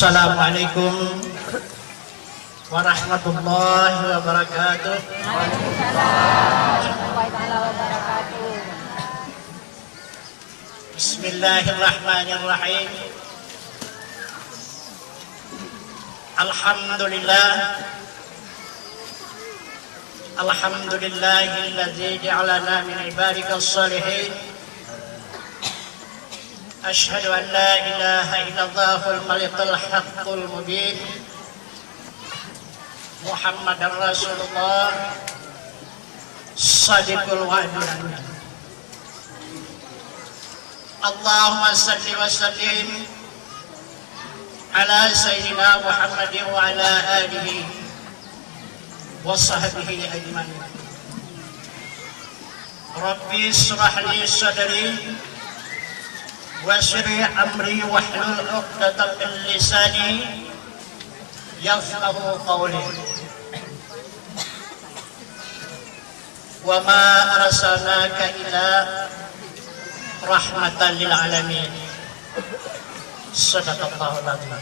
Assalamualaikum warahmatullahi wabarakatuh. Bismillahirrahmanirrahim. Alhamdulillahilladzi ja'alana min ibadikas shalihin. Asyhadu an la ilaha illallahul malikul haqqul mubin. Muhammadar Rasulullah Shadiqul wa'dil amin. Allahumma salli wa sallim ala sayyidina Muhammadin wa ala alihi wa sahbihi ajma'in. Rabbi israh li sadri wasri amri wahlul 'uqdatam min lisani yafqahu qawli. Wa ma arsalnaka illa rahmatan lil alamin. Shadaqallahul azim.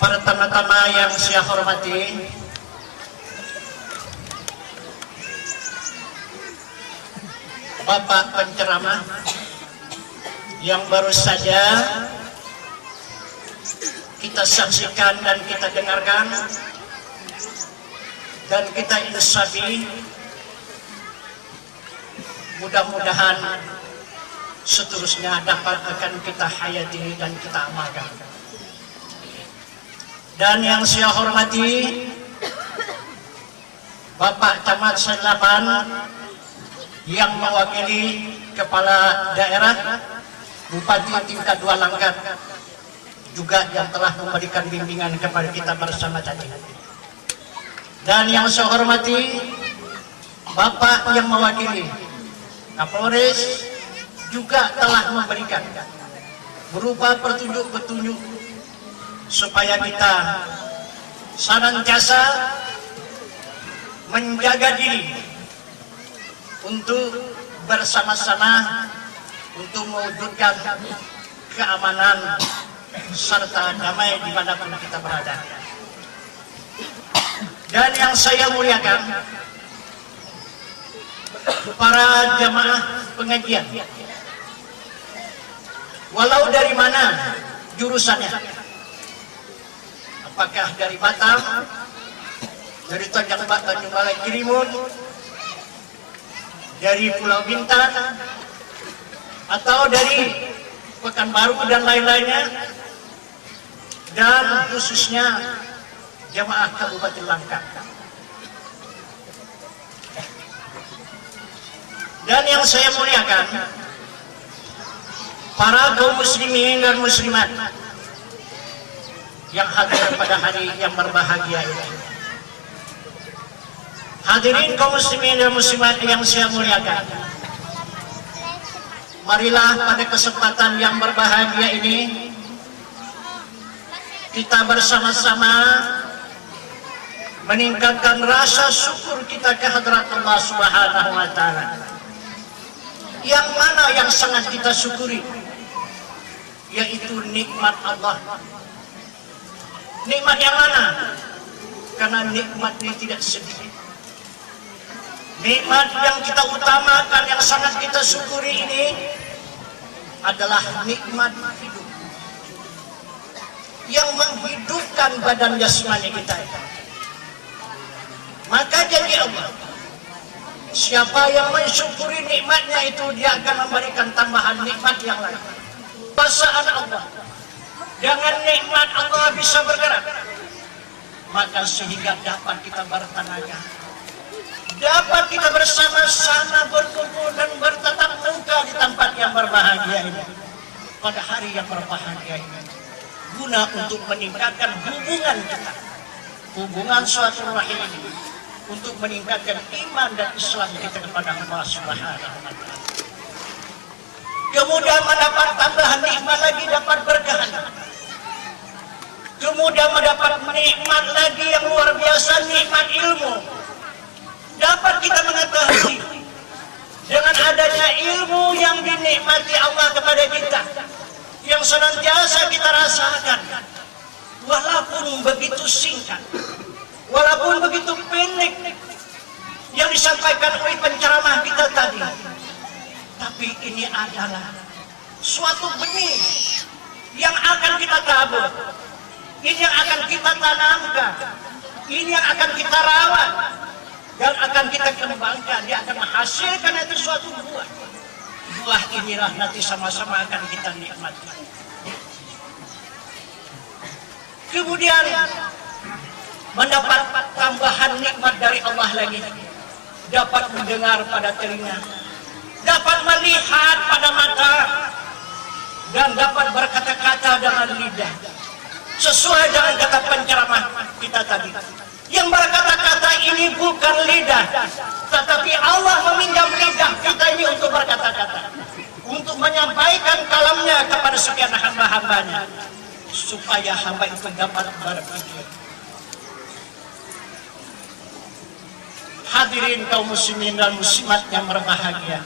Pertama-tama yang saya hormati Bapak penceramah yang baru saja kita saksikan dan kita dengarkan dan kita insafi, mudah-mudahan seterusnya dapat akan kita hayati dan kita amalkan. Dan yang saya hormati Bapak Camat Selapan yang mewakili kepala daerah, Bupati tingkat 2 Langkat, juga yang telah memberikan bimbingan kepada kita bersama tadi. Dan yang saya hormati Bapak yang mewakili Kapolres, juga telah memberikan berupa petunjuk-petunjuk supaya kita senantiasa menjaga diri untuk bersama-sama untuk mewujudkan keamanan serta damai dimanapun kita berada. Dan yang saya muliakan para jamaah pengajian, walau dari mana jurusannya, apakah dari Batam, dari Tanjung Balai Kirimun, dari Pulau Bintan, atau dari Pekanbaru dan lain-lainnya, dan khususnya jamaah Kabupaten Langkat. Dan yang saya muliakan para kaum muslimin dan muslimat yang hadir pada hari yang berbahagia ini. Hadirin kaum muslimin dan muslimat yang saya muliakan, marilah pada kesempatan yang berbahagia ini kita bersama-sama meningkatkan rasa syukur kita kehadrat Allah Subhanahu wa Ta'ala. Yang mana yang sangat kita syukuri, yaitu nikmat Allah. Nikmat yang mana? Karena nikmatnya tidak sedikit. Nikmat yang kita utamakan, yang sangat kita syukuri ini adalah nikmat hidup yang menghidupkan badan jasmani kita. Maka janji Allah, siapa yang mensyukuri nikmatnya itu, dia akan memberikan tambahan nikmat yang lain. Perasaan Allah, dengan nikmat Allah bisa bergerak, maka sehingga dapat kita bertenaga, dapat kita bersama-sama berkumpul dan bertatap muka di tempat yang berbahagia ini, pada hari yang berbahagia ini, guna untuk meningkatkan hubungan kita, hubungan suatu rahim ini, untuk meningkatkan iman dan Islam kita kepada Allah Subhanahu wa Ta'ala. Kemudian mendapat tambahan nikmat lagi, dapat berkahan. Kemudian mendapat nikmat lagi yang luar biasa, nikmat ilmu. Dapat kita mengetahui dengan adanya ilmu yang dinikmati Allah kepada kita, yang senantiasa kita rasakan, walaupun begitu singkat, walaupun begitu pendek yang disampaikan oleh penceramah kita tadi, tapi ini adalah suatu benih yang akan kita tabur, ini yang akan kita tanamkan, ini yang akan kita rawat, dan akan kita kembangkan. Dia akan menghasilkan itu suatu buah. Buah inilah nanti sama-sama akan kita nikmati. Kemudian mendapat tambahan nikmat dari Allah lagi, dapat mendengar pada telinga, dapat melihat pada mata, dan dapat berkata-kata dengan lidah. Sesuai dengan kata penceramah kita tadi, yang berkata-kata ini bukan lidah, tetapi Allah meminjam lidah kita ini untuk berkata-kata, untuk menyampaikan kalamnya kepada sekian hamba-hambanya, supaya hamba itu dapat berpikir. Hadirin kaum muslimin dan muslimat yang berbahagia,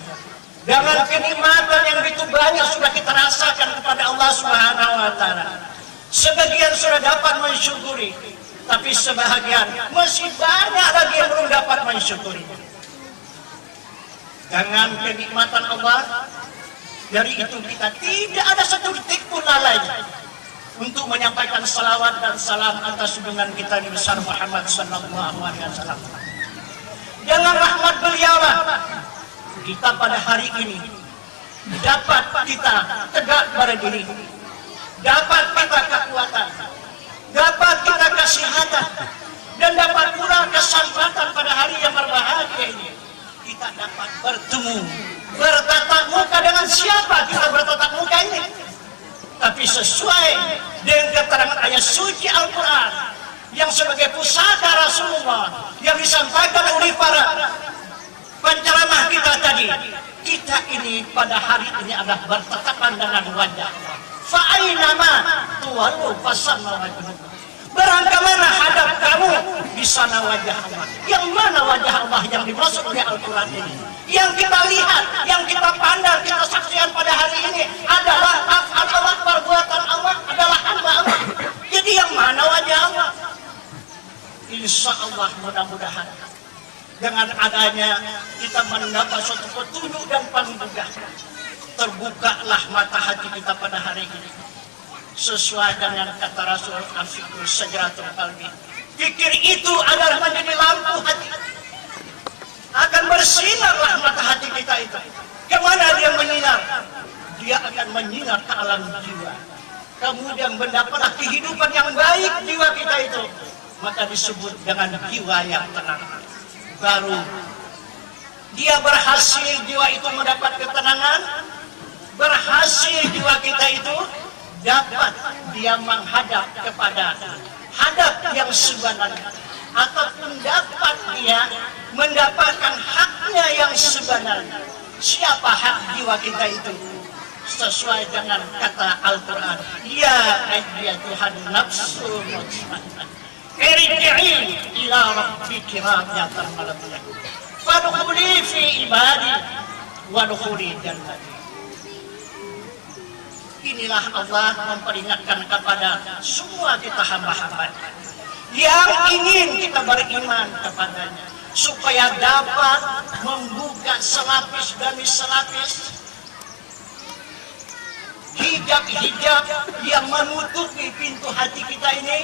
dengan kenikmatan yang begitu banyak sudah kita rasakan kepada Allah Subhanahu wa taala. Sebagian sudah dapat mensyukuri, tapi sebahagian masih banyak lagi yang belum dapat mensyukuri. Dengan kenikmatan Allah, dari itu kita tidak ada satu detik pun lalai untuk menyampaikan salawat dan salam atas junjungan kita Nabi besar Muhammad sallallahu alaihi wasallam. Dengan rahmat beliaulah kita pada hari ini dapat kita tegak berdiri, dapat kita kekuatan, dapat kita kesehatan, dan dapat pula kesempatan pada hari yang berbahagia ini kita dapat bertemu, bertatap muka. Dengan siapa kita bertatap muka ini? Tapi sesuai dengan keterangan ayat suci Al-Quran yang sebagai pusaka Rasulullah yang disampaikan oleh para penceramah kita tadi, kita ini pada hari ini adalah bertatapan dengan wajah Allah. Fa'ainama tuwallu fasamma wajhuhu. Berangka mana hadap kamu, di sana wajah Allah. Yang mana wajah Allah yang dimaksud oleh Al-Quran ini? Yang kita lihat, yang kita pandang, kita saksikan pada hari ini adalah af'al Allah, perbuatan Allah, adalah hamba Allah. Jadi yang mana wajah Allah? Insya Allah mudah-mudahan dengan adanya kita mendapat suatu petunjuk dan panduan, terbukalah mata hati kita pada hari ini. Sesuai dengan kata Rasul Afiqul Sajaratul Qalbi, pikir itu adalah menjadi lampu hati. Akan bersinarlah mata hati kita itu. Kemana dia menyinar? Dia akan menyinar ke alam jiwa. Kemudian mendapatlah kehidupan yang baik jiwa kita itu. Maka disebut dengan jiwa yang tenang. Baru dia berhasil, jiwa itu mendapat ketenangan. Berhasil jiwa kita itu dapat dia menghadap kepada hadap yang sebenarnya, ataupun dapat dia mendapatkan haknya yang sebenarnya. Siapa hak jiwa kita itu? Sesuai dengan kata Al-Quran, ya ayyatuhan nafsul mutmainnah, irji'i ila rabbiki radiyatan mardiyah, fadkhuli fi ibadi wadkhuli jannati. Inilah Allah memperingatkan kepada semua kita hamba-hamba yang ingin kita beriman kepadanya, supaya dapat membuka selapis demi selapis hijab-hijab yang menutupi pintu hati kita ini.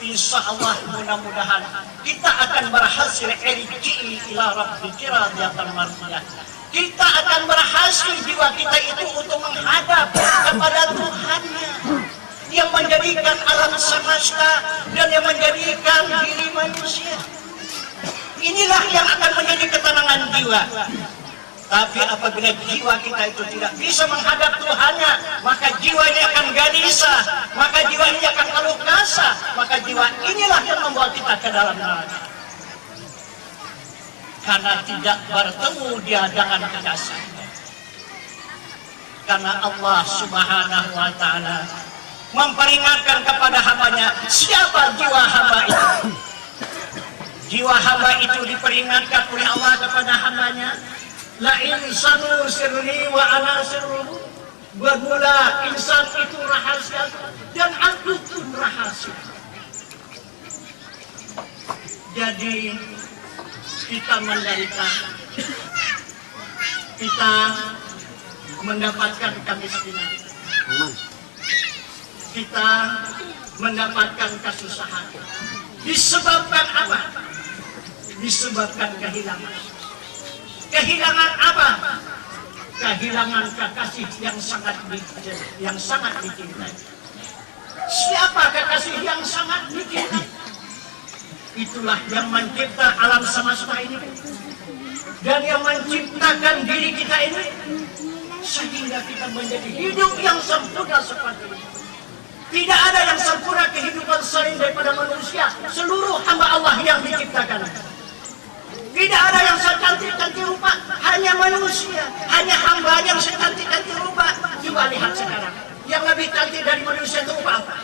Insya Allah mudah-mudahan kita akan berhasil irji'i ila rabbiki radiyatan mardiyah. Kita akan berhasil jiwa kita itu untuk menghadap kepada Tuhannya yang menjadikan alam semesta dan yang menjadikan diri manusia. Inilah yang akan menjadi ketenangan jiwa. Tapi apabila jiwa kita itu tidak bisa menghadap Tuhannya, maka jiwa ini akan gelisah, maka jiwa ini akan keluh kesah, maka jiwa inilah yang membawa kita ke dalam neraka. Karena tidak bertemu dia dengan kekasihnya. Karena Allah Subhanahu wa ta'ala memperingatkan kepada hambanya, siapa jiwa hamba itu? Jiwa hamba itu diperingatkan oleh Allah kepada hambanya, La insanu sirri wa ana sirruhu. Bermula insan itu rahasia dan aku pun rahasia. Jadi kita menderita, kita mendapatkan kemiskinan, kita mendapatkan kesusahan. Disebabkan apa? Disebabkan kehilangan. Kehilangan apa? Kehilangan kekasih yang sangat dicintai. Siapa kekasih yang sangat dicintai? Itulah yang mencipta alam semesta ini dan yang menciptakan diri kita ini sehingga kita menjadi hidup yang sempurna seperti ini. Tidak ada yang sempurna kehidupan selain daripada manusia. Seluruh hamba Allah yang diciptakan. Tidak ada yang secantik-cantik rupa, hanya manusia, hanya hamba yang secantik-cantik rupa. Coba lihat sekarang, yang lebih cantik dari manusia itu rupa apa?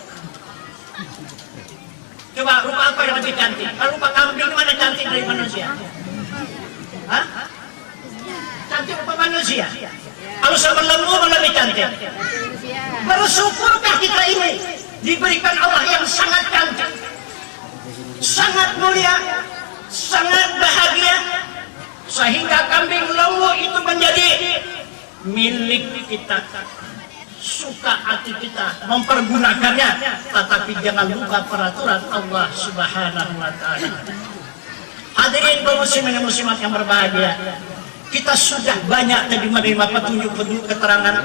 Coba rupa apa yang lebih cantik? Kalau rupa kambing mana cantik dari manusia? Hah? Cantik rupa manusia? Kalau sama lembu mana lebih cantik? Bersyukurkah kita ini diberikan Allah yang sangat cantik, sangat mulia, sangat bahagia, sehingga kambing lembu itu menjadi milik kita. Suka hati kita mempergunakannya, tetapi jangan lupa peraturan Allah Subhanahu wa Ta'ala. Hadirin kaum muslimin dan muslimat yang berbahagia, kita sudah banyak tadi menerima petunjuk-petunjuk keterangan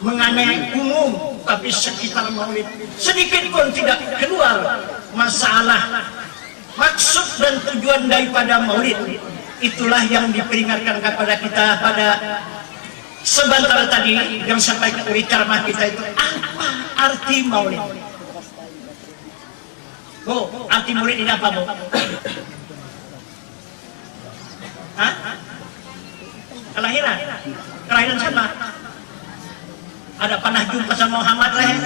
mengenai umum, tapi sekitar maulid sedikit pun tidak keluar masalah maksud dan tujuan daripada maulid. Itulah yang diperingatkan kepada kita pada sebentar tadi yang sampaikan oleh ceramah kita itu. Apa arti maulid? Bu, arti maulid ini apa, Bu? Hah? Kelahiran? Kelahiran siapa? Ada pernah jumpa sama Muhammad lah ya?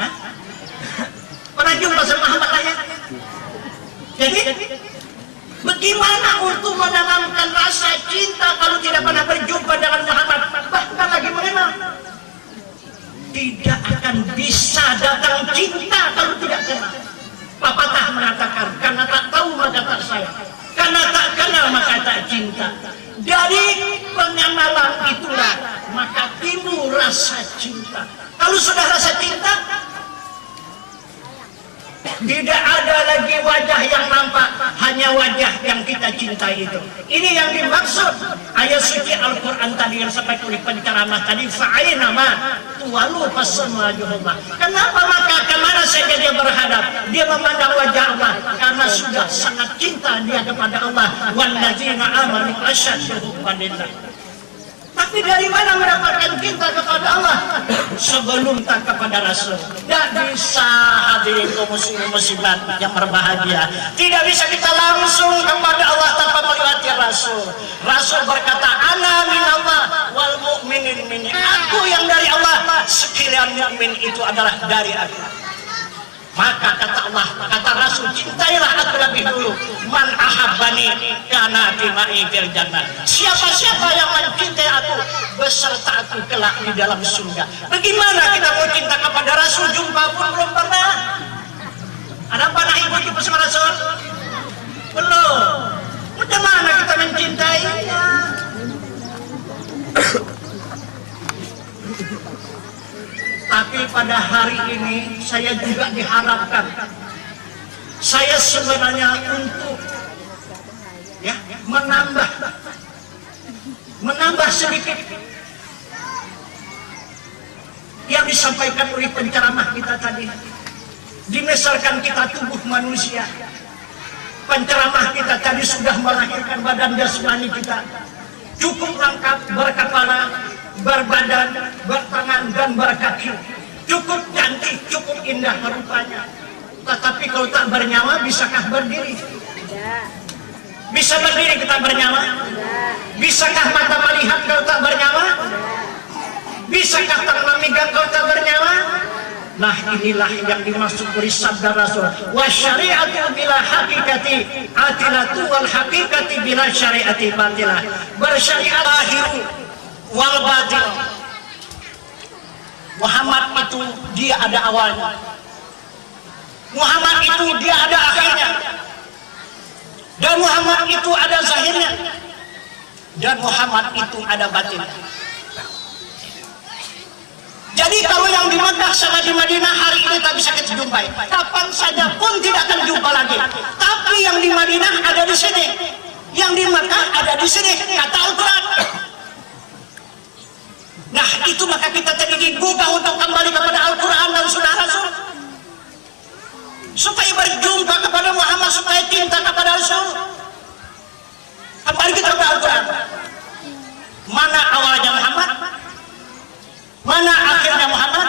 Hah? Pernah jumpa sama Muhammad lah ya? Jadi bagaimana untuk menanamkan rasa cinta kalau tidak pernah berjumpa dengan Muhammad, bahkan lagi mengenal? Tidak akan bisa datang cinta kalau tidak kenal. Pepatah mengatakan, karena tak tahu maka tak sayang, karena tak kenal maka tak cinta. Dari pengenalan itulah maka timbul rasa cinta. Kalau sudah rasa cinta, tidak ada lagi wajah yang nampak, hanya wajah yang kita cintai itu. Ini yang dimaksud ayat suci Al-Quran tadi yang sampai oleh penceramah tadi. Fa'aina ma tuwalu fasammajuhullah. Kenapa maka kemana saja dia berhadap, dia memandang wajah Allah, karena sudah sangat cinta dia kepada Allah. Walladzina amanu asyaddu hubban lillah. Tapi dari mana mendapatkan cinta kepada Allah? Sebelum tak kepada Rasul. Tidak bisa, hadirin kaum muslimin muslimat yang berbahagia. Tidak bisa kita langsung kepada Allah tanpa melewati Rasul. Rasul berkata, ana minallah wal mu'minin minni. Aku yang dari Allah, sekalian mukmin itu adalah dari aku. Maka kata Allah, kata Rasul, cintailah aku lebih dulu. Man ahabbani kana bima'i fil jannah. Siapa-siapa yang mencintai aku beserta aku kelak di dalam surga. Bagaimana kita mau cinta kepada Rasul, jumpa pun belum pernah? Ada pernah ibu jumpa sama Rasul? Belum. Bagaimana kita mencintainya? Tapi pada hari ini saya juga diharapkan, saya sebenarnya untuk ya menambah sedikit yang disampaikan oleh penceramah kita tadi. Dimisalkan kita tubuh manusia, penceramah kita tadi sudah melahirkan badan jasmani kita cukup lengkap, berkepala, berbadan, bertangan, dan berkaki. Cukup cantik, cukup indah rupanya. Tetapi kalau tak bernyawa, bisakah berdiri? Bisa berdiri kita bernyawa? Bisakah mata melihat kalau tak bernyawa? Bisakah tangan memigang kalau tak bernyawa? Nah inilah yang dimaksud dari sabda Rasul. Wa syari'atu bila hakikati atilatu wal hakikati bila syari'ati batilah. Bersyariat lahiru wal batil. Muhammad itu dia ada awalnya. Muhammad itu dia ada akhirnya. Dan Muhammad itu ada zahirnya. Dan Muhammad itu ada batin. Jadi kalau yang di Mekah sama di Madinah hari ini tak bisa kita jumpai, kapan saja pun tidak akan jumpa lagi. Tapi yang di Madinah ada di sini, yang di Mekah ada di sini, kata Al-Quran. Nah itu maka kita tadi digugah untuk kembali kepada Al-Quran dan Sunnah Rasul, supaya berjumpa kepada Muhammad, supaya cinta kepada Rasul. Kembali kita kepada Al-Quran. Mana awalnya Muhammad? Mana akhirnya Muhammad?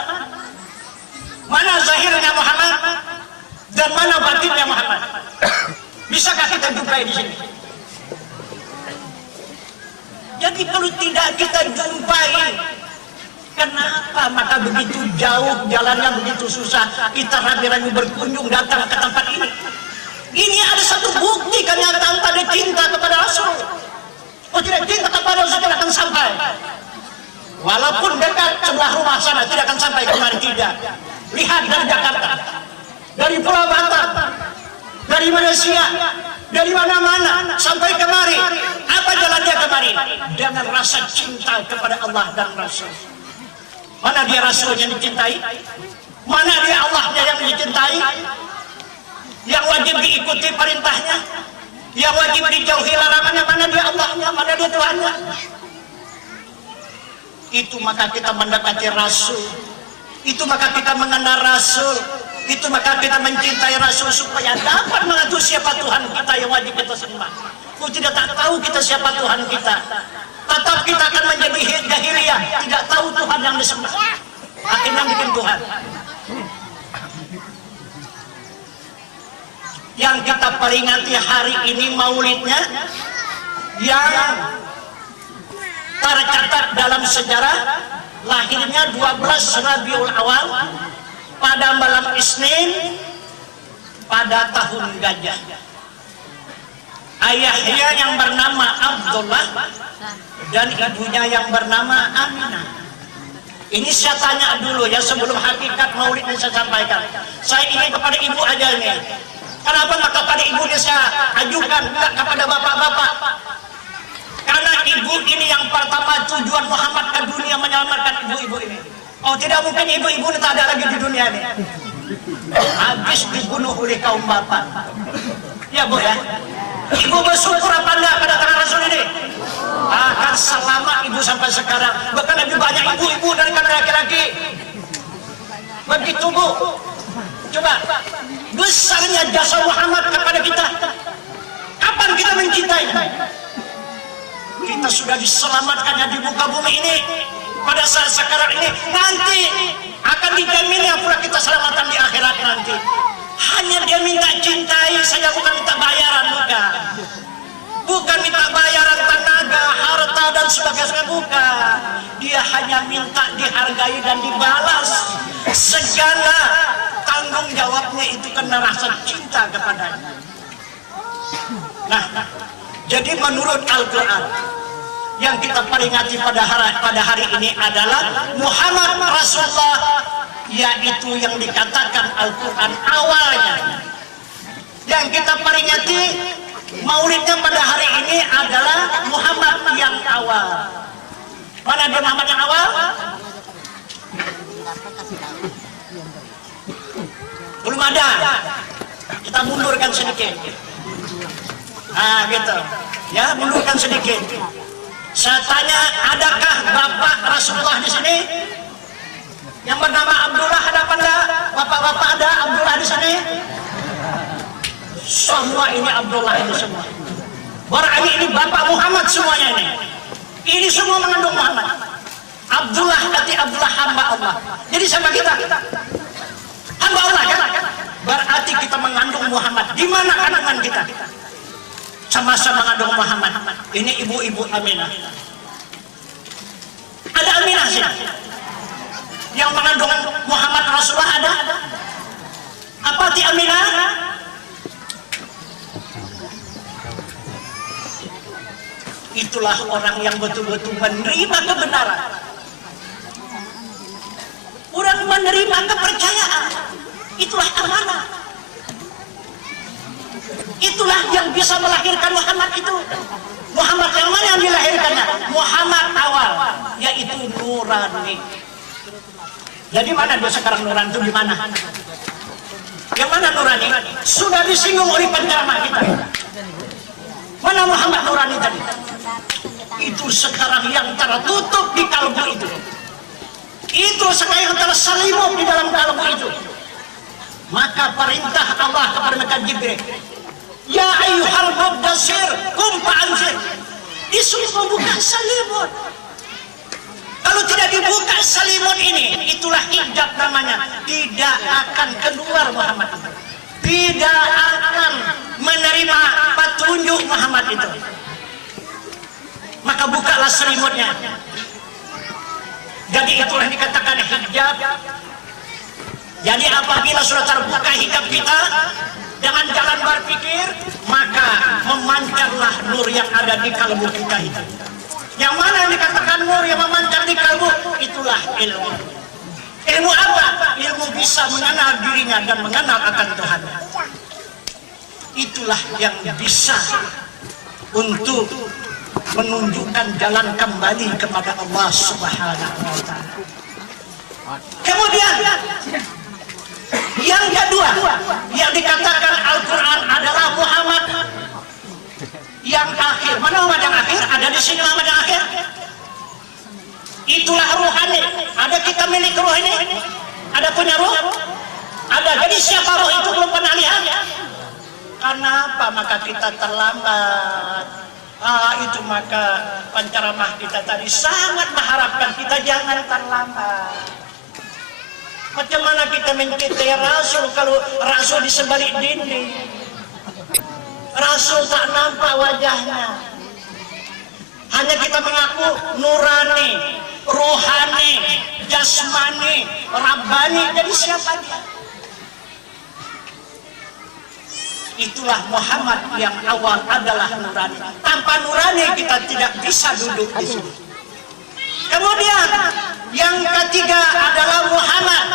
Mana zahirnya Muhammad? Dan mana batinnya Muhammad? Bisakah kita jumpai di sini? Jadi kalau tidak kita jumpai, kenapa maka begitu jauh jalannya, begitu susah kita ragu-ragu berkunjung datang ke tempat ini? Ini ada satu bukti kenyataan pada cinta kepada Rasul. Oh tidak cinta kepada Rasul tidak akan sampai. Walaupun dekat sebelah rumah sana tidak akan sampai kemari, tidak. Lihat dari Jakarta, dari Pulau Batam, dari Malaysia, dari mana-mana sampai kemari. Apa jalannya kemari? Dengan rasa cinta kepada Allah dan Rasul. Mana dia Rasul yang dicintai? Mana dia Allahnya yang dicintai? Yang wajib diikuti perintahnya, yang wajib dijauhi larangannya. Mana dia Allahnya? Mana dia Tuhannya? Itu maka kita mendapati Rasul, itu maka kita mengenal Rasul, itu maka kita mencintai Rasul supaya dapat mengatur siapa Tuhan kita yang wajib kita sembah. Kalau tidak tahu kita siapa Tuhan kita, tetap kita akan menjadi jahiliyah, tidak tahu Tuhan yang disembah, akhirnya bikin Tuhan. Yang kita peringati hari ini maulidnya, yang tercatat dalam sejarah lahirnya 12 Rabiul Awal pada malam Isnin pada tahun gajah. Ayahnya yang bernama Abdullah dan ibunya yang bernama Aminah. Ini saya tanya dulu ya sebelum hakikat maulid ini saya sampaikan. Saya ingin kepada ibu aja nih. Kenapa maka pada ibu ini saya ajukan, enggak kepada bapak-bapak? Karena ibu ini yang pertama tujuan Muhammad ke dunia menyelamatkan ibu-ibu ini. Oh tidak mungkin ibu-ibu ini tak ada lagi di dunia ini. Habis dibunuh oleh kaum bapak. Ya bu ya. Ibu bersyukur apa enggak pada tangan Rasul ini? Akan selamat ibu sampai sekarang. Bahkan lebih banyak ibu-ibu daripada laki-laki. Begitu bu. Coba besarnya jasa Muhammad kepada kita. Kapan kita mencintainya? Kita sudah diselamatkannya di muka bumi ini pada saat sekarang ini, nanti akan dijaminnya pula kita selamatan di akhirat nanti. Hanya dia minta cintai saja, bukan minta bayaran, bukan minta bayaran tenaga, harta dan sebagainya, bukan. Dia hanya minta dihargai dan dibalas segala tanggung jawabnya itu karena rasa cinta kepadanya. Nah, jadi menurut Al-Quran yang kita peringati pada hari ini adalah Muhammad Rasulullah, yaitu yang dikatakan Al-Quran awalnya. Yang kita peringati maulidnya pada hari ini adalah Muhammad yang awal. Mana dia Muhammad yang awal? Belum ada. Kita mundurkan sedikit. Nah gitu. Ya, mundurkan sedikit. Saya tanya, adakah bapak Rasulullah di sini? Yang bernama Abdullah ada apa enggak? Bapak-bapak ada Abdullah di sini? Semua ini Abdullah itu semua. Berarti ini bapak Muhammad semuanya ini. Ini semua mengandung Muhammad. Abdullah berarti Abdullah hamba Allah. Jadi sama kita hamba Allah kan? Berarti kita mengandung Muhammad. Di mana kandungan kita? Sama-sama mengandung Muhammad. Ini ibu-ibu Aminah. Ada Aminah sih yang mengandung Muhammad Rasulullah ada? Apa ti Aminah? Itulah orang yang betul-betul menerima kebenaran. Orang menerima kepercayaan. Itulah amanah. Itulah yang bisa melahirkan Muhammad itu. Muhammad yang mana yang dilahirkannya? Muhammad awal, yaitu nurani. Jadi mana dia sekarang nurani itu di mana? Yang mana nurani? Sudah disinggung oleh penceramah kita. Mana Muhammad nurani tadi? Itu sekarang yang tertutup di kalbu itu. Itu sekarang yang terselimut di dalam kalbu itu. Maka perintah Allah kepada malaikat Jibril, ya ayyuhal mudassir qum fa'anzir, disuruh membuka selimut. Kalau tidak dibuka selimut ini, itulah hijab namanya, tidak akan keluar Muhammad itu. Tidak akan menerima petunjuk Muhammad itu. Maka bukalah selimutnya. Jadi itulah dikatakan hijab. Jadi apabila sudah terbuka hijab kita, jangan jalan berpikir, maka memancarlah nur yang ada di kalbu kita itu. Yang mana yang dikatakan nur yang memancar di kalbu? Itulah ilmu. Ilmu apa? Ilmu bisa mengenal dirinya dan mengenal akan Tuhan. Itulah yang bisa untuk menunjukkan jalan kembali kepada Allah Subhanahu wa Ta'ala. Kemudian yang kedua yang dikatakan Al-Quran adalah Muhammad yang akhir. Mana Muhammad yang akhir? Ada di sini Muhammad yang akhir. Itulah ruhani. Ada kita milik ruh ini? Ada punya ruh? Ada. Jadi siapa ruh itu belum pernah lihat? Kenapa maka kita terlambat? Itu maka penceramah kita tadi sangat mengharapkan kita jangan terlambat. Macam mana kita mencintai Rasul kalau Rasul di sebalik dinding? Rasul tak nampak wajahnya. Hanya kita mengaku nurani, rohani, jasmani, rabbani. Jadi siapa dia? Itulah Muhammad yang awal adalah nurani. Tanpa nurani kita tidak bisa duduk di sini. Kemudian yang ketiga adalah Muhammad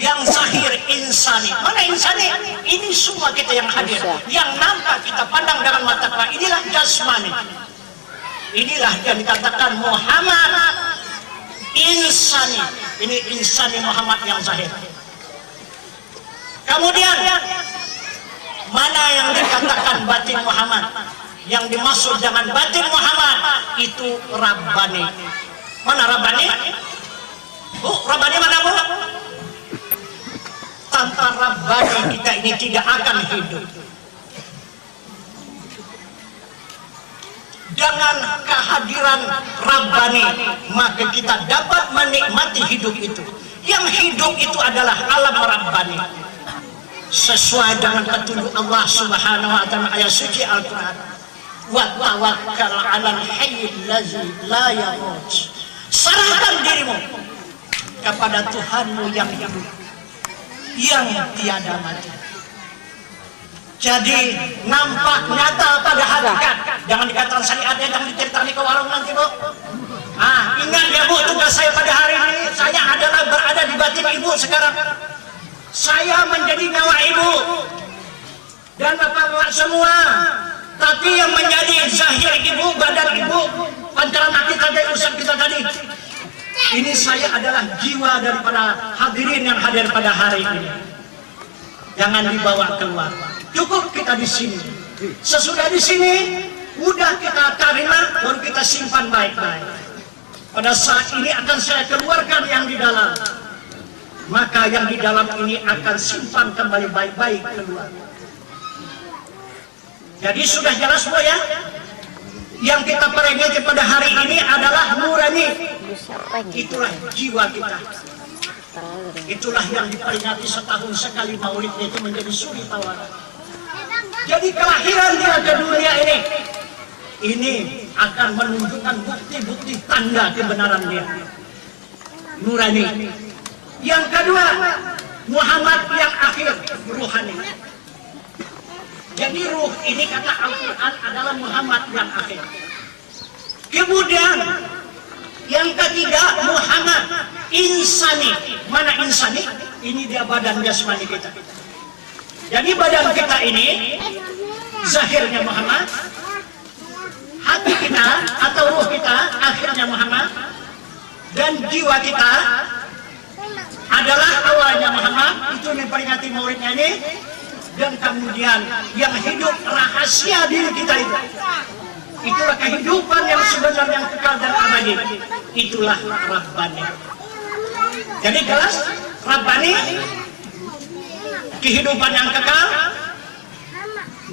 yang zahir insani. Mana insani? Ini semua kita yang hadir, yang nampak kita pandang dengan mata kepala. Inilah jasmani. Inilah yang dikatakan Muhammad insani. Ini insani Muhammad yang zahir. Kemudian mana yang dikatakan batin Muhammad? Yang dimaksud dengan batin Muhammad itu Rabbani. Mana Rabbani? Bu, Rabbani mana bu? Tanpa Rabbani kita ini tidak akan hidup. Dengan kehadiran Rabbani maka kita dapat menikmati hidup itu. Yang hidup itu adalah alam Rabbani. Sesuai dengan petunjuk Allah Subhanahu wa Ta'ala ayat suci Al-Quran, wa tawakkal 'alal hayyil ladzi la yamut. Serahkan dirimu kepada Tuhanmu yang hidup, yang tiada mati. Jadi nampak nyata pada hakikat. Jangan dikatakan syariatnya, jangan diceritakan ke warung nanti bu. Ingat ya bu, tugas saya pada hari ini, saya adalah berada di batin ibu sekarang. Saya menjadi nyawa ibu dan bapak-bapak semua. Tapi yang menjadi zahir ibu, badan ibu, penceramah kita dari ustaz kita tadi, ini saya adalah jiwa daripada hadirin yang hadir pada hari ini. Jangan dibawa keluar. Cukup kita di sini. Sesudah di sini, udah kita terima, baru kita simpan baik-baik. Pada saat ini akan saya keluarkan yang di dalam. Maka yang di dalam ini akan simpan kembali baik-baik keluar. Jadi sudah jelas bu ya. Yang kita peringati pada hari ini adalah nurani. Itulah jiwa kita. Itulah yang diperingati setahun sekali maulidnya itu menjadi suri tawaran. Jadi kelahiran dia ke dunia ini akan menunjukkan bukti-bukti tanda kebenaran dia. Nurani. Yang kedua, Muhammad yang akhir, ruhani. Jadi ruh ini kata Al-Quran adalah Muhammad yang akhir. Kemudian yang ketiga, Muhammad insani. Mana insani? Ini dia badan jasmani kita. Jadi badan kita ini zahirnya Muhammad, hati kita atau ruh kita akhirnya Muhammad, dan jiwa kita adalah awalnya Muhammad. Itu memperingati maulidnya ini. Dan kemudian yang hidup rahasia diri kita itu, itulah kehidupan yang sebenarnya, yang kekal dan abadi. Itulah Rabbani. Jadi jelas Rabbani, kehidupan yang kekal,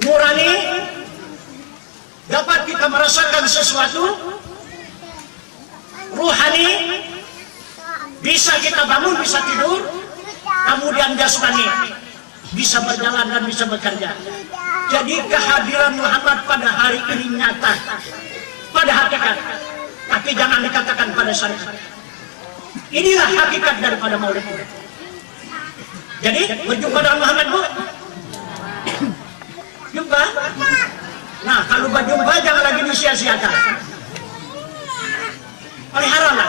nurani, dapat kita merasakan sesuatu. Ruhani, bisa kita bangun, bisa tidur. Kemudian jasmani, bisa berjalan dan bisa bekerja. Jadi kehadiran Muhammad pada hari ini nyata, pada hakikat. Tapi jangan dikatakan pada syariat. Inilah hakikat daripada maulid. Jadi berjumpa dengan Muhammad, Bu. Jumpa. Nah, kalau berjumpa jangan lagi disia-siakan. Peliharalah.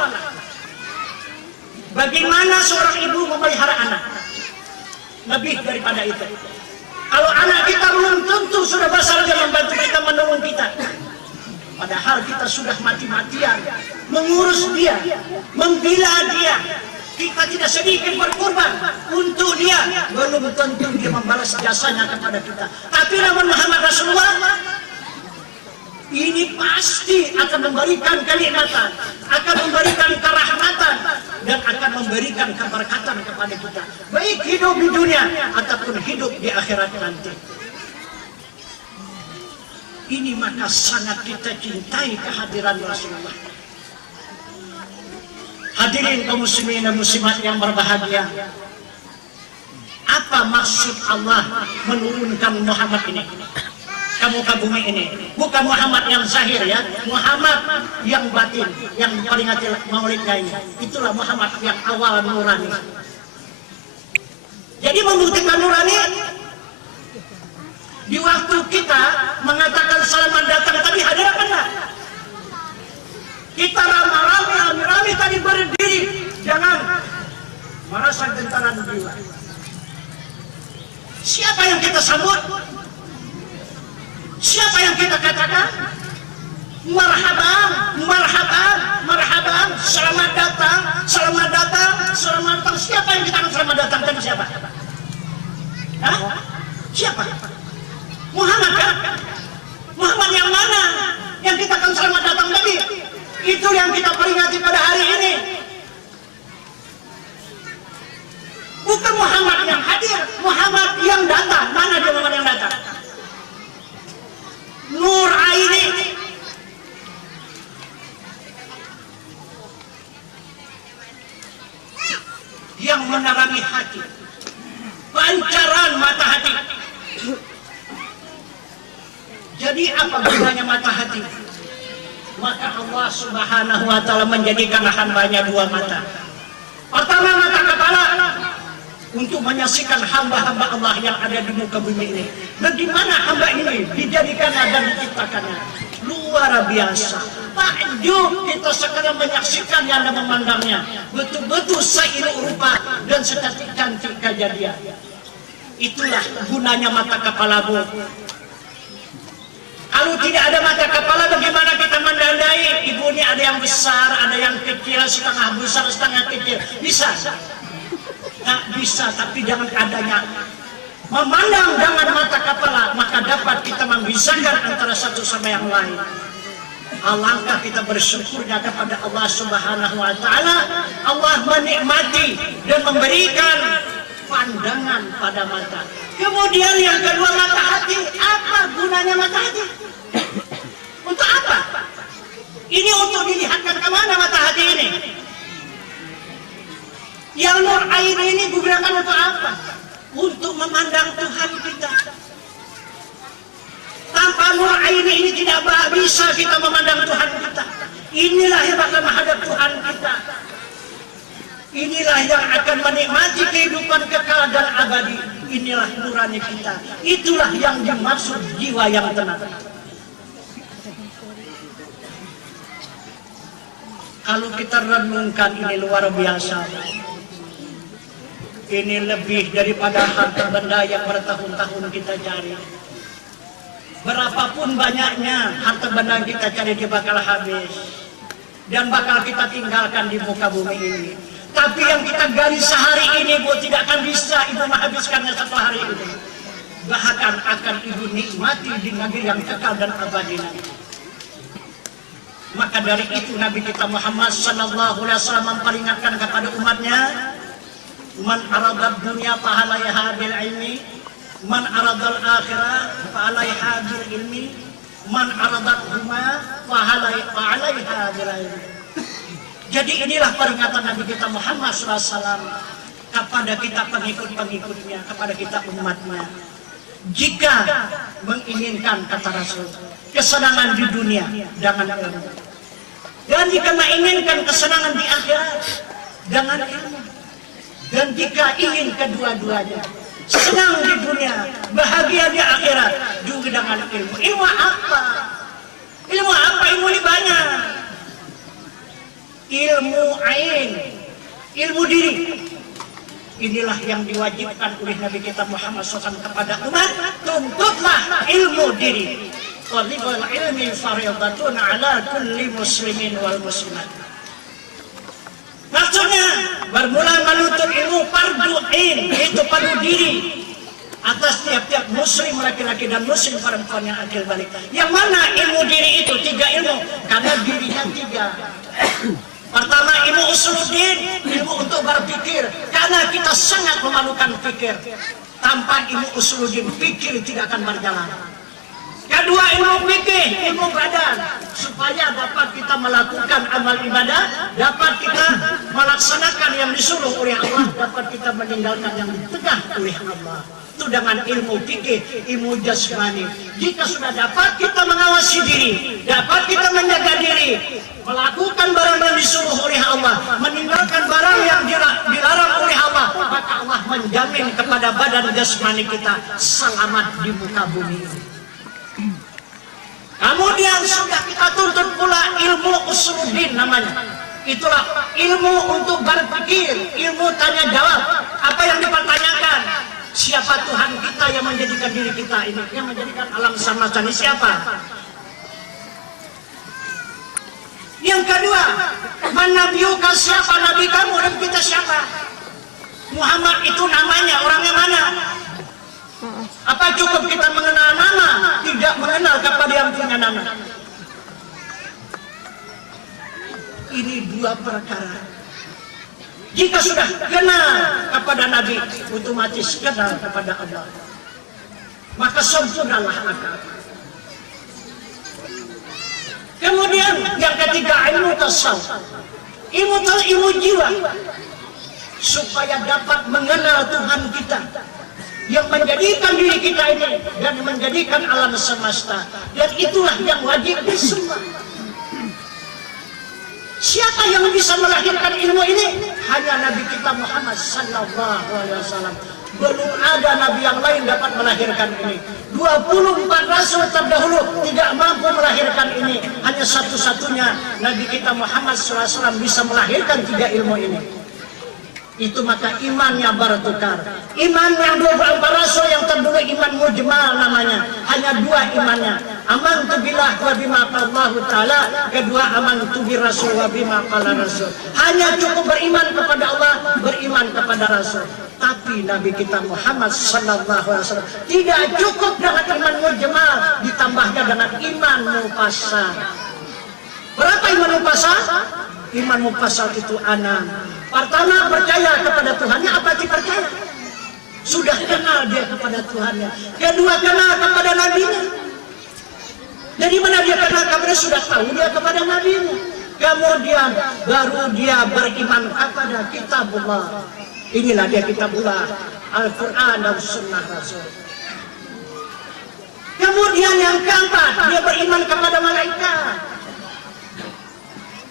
Bagaimana seorang ibu memelihara anak? Lebih daripada itu. Kalau anak kita belum tentu sudah besar dia membantu kita, menolong kita. Padahal kita sudah mati-matian mengurus dia, membela dia. Kita tidak sedikit berkorban untuk dia. Belum tentu dia membalas jasanya kepada kita. Tapi namun Muhammad Rasulullah ini pasti akan memberikan kenikmatan, akan memberikan kerahmatan, dan akan memberikan keberkatan kepada kita, baik hidup di dunia ataupun hidup di akhirat nanti. Ini maka sangat kita cintai kehadiran Rasulullah. Hadirin kaum muslimin dan muslimat yang berbahagia, apa maksud Allah menurunkan Muhammad ini ke muka bumi ini? Bukan Muhammad yang zahir ya, Muhammad yang batin, yang memperingati maulidnya ini. Itulah Muhammad yang awal nurani. Jadi membuktikan nurani, di waktu kita mengatakan selamat datang tadi hadir apa enggak? Kita ramai-ramai tadi berdiri, jangan merasa gentaran jiwa. Siapa yang kita sambut? Siapa yang kita katakan? Marhaban, marhaban, marhaban, selamat datang, selamat datang, selamat datang. Siapa yang kita akan selamat datang tadi siapa? Hah? Siapa? Muhammad kan? Muhammad yang mana? Yang kita akan selamat datang tadi? Itu yang kita peringati pada hari ini. Bukan Muhammad yang hadir, Muhammad yang datang. Mana dia Muhammad yang datang? Nur Aini, yang menerangi hati, pancaran mata hati. Jadi apa gunanya mata hati? Maka Allah Subhanahu wa ta'ala menjadikan hambanya dua mata. Pertama mata kepala, untuk menyaksikan hamba-hamba Allah yang ada di muka bumi ini. Bagaimana hamba ini dijadikannya dan diciptakannya? Luar biasa. Takjub kita sekarang menyaksikannya dan memandangnya. Betul-betul seiru rupa dan secantik-cantik kejadian. Itulah gunanya mata kepalamu. Kalau tidak ada mata kepala, bagaimana kita mendandai? Ibu ini ada yang besar, ada yang kecil, setengah besar, setengah kecil. Bisa? Nggak bisa, tapi jangan adanya memandang dengan mata kepala, maka dapat kita membisarkan antara satu sama yang lain. Alangkah kita bersyukurnya kepada Allah Subhanahu wa ta'ala. Allah menikmati dan memberikan pandangan pada mata. Kemudian yang kedua, mata hati. Apa gunanya mata hati? Untuk apa? Ini untuk dilihatkan kemana mata hati ini? Yang nur air ini digunakan untuk apa? Untuk memandang Tuhan kita. Tanpa nur air ini tidak bisa kita memandang Tuhan kita. Inilah hebatnya menghadap Tuhan kita. Inilah yang akan menikmati kehidupan kekal dan abadi. Inilah nurani kita. Itulah yang dimaksud jiwa yang tenang. Kalau kita renungkan, ini luar biasa. Ini lebih daripada harta benda yang bertahun-tahun kita cari. Berapapun banyaknya harta benda yang kita cari, dia bakal habis. Dan bakal kita tinggalkan di muka bumi ini. Tapi yang kita gali sehari ini, Bu, tidak akan bisa Ibu menghabiskannya satu hari ini. Bahkan akan Ibu nikmati di negeri yang kekal dan abadi nanti. Maka dari itu Nabi kita Muhammad sallallahu alaihi wasallam memperingatkan kepada umatnya, man aradad dunya fahalaiha bil ilmi, man aradal akhirah fahalaiha bil ilmi, man aradad huma fahalaiha bil ilmi. Jadi inilah peringatan Nabi kita Muhammad SAW kepada kita pengikut-pengikutnya, kepada kita umatnya. Jika menginginkan, kata Rasul, kesenangan di dunia, jangan ilmu. Dan jika menginginkan kesenangan di akhirat, jangan ilmu. Dan jika ingin kedua-duanya, senang di dunia, bahagia di akhirat, juga dengan ilmu. Ilmu apa? Ilmu apa? Ilmu ini banyak. Ilmu ain, ilmu diri. Inilah yang diwajibkan oleh Nabi kita Muhammad SAW kepada umat. Tuntutlah ilmu diri. Talibul ilmi fardhatun ala kulli muslimin wal muslimat. Maksudnya bermula menuntut ilmu fardu ain, itu fardu diri atas tiap-tiap muslim laki-laki dan muslim perempuan yang akil balik. Yang mana ilmu diri itu? 3 ilmu, karena dirinya 3. Pertama, ilmu usuluddin, ilmu untuk berpikir, karena kita sangat memalukan pikir. Tanpa ilmu usuluddin, pikir tidak akan berjalan. Kedua, ilmu fikih, ilmu badan, supaya dapat kita melakukan amal ibadah, dapat kita melaksanakan yang disuruh oleh Allah, dapat kita meninggalkan yang ditegah oleh Allah. Itu dengan ilmu fikih, ilmu jasmani. Jika sudah dapat kita mengawasi diri, dapat kita menjaga diri, melakukan barang yang disuruh oleh Allah, meninggalkan barang yang dilarang oleh Allah, maka Allah menjamin kepada badan jasmani kita selamat di muka bumi. Kemudian sudah kita tuntut pula ilmu usuluddin namanya. Itulah ilmu untuk berpikir, ilmu tanya jawab. Apa yang dipertanyakan? Siapa Tuhan kita yang menjadikan diri kita ini? Yang menjadikan alam semesta ini siapa? Yang kedua, man nabiyuka, siapa nabi kamu? Dan kita siapa? Muhammad itu namanya, orangnya mana? Apa cukup kita mengenal nama, tidak mengenal kepada yang punya nama? Ini 2 perkara. Jika sudah kenal kepada Nabi, otomatis kenal kepada Allah. Maka sempurnalah akal. Kemudian yang ketiga, ilmu tasawuf, ilmu jiwa, supaya dapat mengenal Tuhan kita yang menjadikan diri kita ini dan menjadikan alam semesta. Dan itulah yang wajib semua. Siapa yang bisa melahirkan ilmu ini? Hanya Nabi kita Muhammad sallallahu alaihi wasallam. Belum ada nabi yang lain dapat melahirkan ini. 24 rasul terdahulu tidak mampu melahirkan ini. Hanya satu-satunya Nabi kita Muhammad sallallahu alaihi wasallam bisa melahirkan 3 ilmu ini. Itu maka imannya bertukar. Iman yang 24 rasul yang terdahulu iman mujmal namanya. Hanya 2 imannya. Amantu billah wa bima qallahu ta'ala. Kedua, amantu bi rasul wa bima qala rasul. Hanya cukup beriman kepada Allah, beriman kepada Rasul. Tapi Nabi kita Muhammad sallallahu alaihi wasallam tidak cukup dengan iman mujmal, ditambahkan dengan iman mufassal. Berapa iman mufassal? Iman mufassal itu 6. Pertama, percaya kepada Tuhannya. Apa sih percaya? Sudah kenal dia kepada Tuhannya. Kedua, kenal kepada Nabi-Nya. Dari mana dia kenal kepada? Sudah tahu dia kepada Nabi-Nya. Kemudian baru dia beriman kepada kitabullah. Inilah dia kitabullah, Al-Quran dan Sunnah Rasul. Kemudian yang keempat, dia beriman kepada malaikat.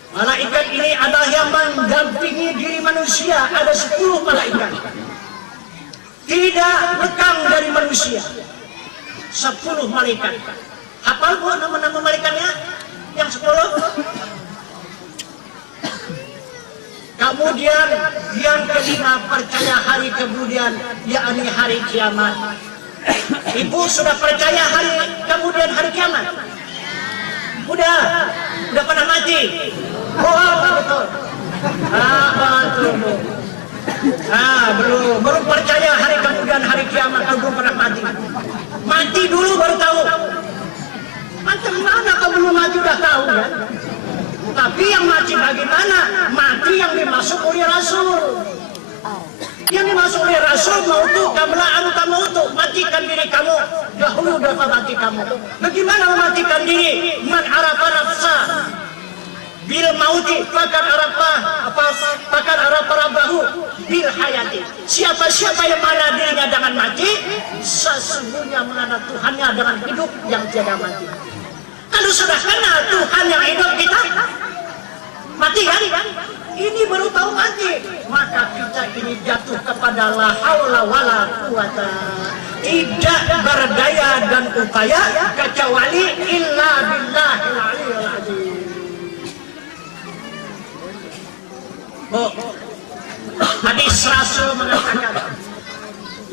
Malaikat ini adalah yang mendampingi diri manusia. manusia ada 10 malaikat. Tidak lekang dari manusia. 10 malaikat. Hafal bu nama-nama malaikatnya? Yang 10? Kemudian yang kelima percaya hari kemudian, yakni hari kiamat. Ibu sudah percaya kemudian hari kiamat? Udah pernah mati? Oh betul. Betul bu. Belum percaya hari kemudian hari kiamat, kalau belum pernah mati. Mati dulu baru tahu. Macam mana kalau belum mati udah tahu kan? Tapi yang mati bagaimana? Mati yang dimasuk oleh Rasul. Yang dimasuk oleh Rasul mautu qabla an tamutu, matikan diri kamu dahulu dapat mati kamu. Bagaimana mematikan diri? Man arafa nafsa bil mauti fakad arafa rabbahu bil hayati. Siapa-siapa yang mengenal dirinya dengan mati, sesungguhnya mengenal Tuhannya dengan hidup yang tiada mati. Kalau sudah kenal Tuhan yang hidup, kita mati kan? Ini baru tahu mati. Maka kita ini jatuh kepada la haula wala quwata, tidak berdaya dan upaya kecuali illa billahil aliyil azim. Hadis Rasul mengatakan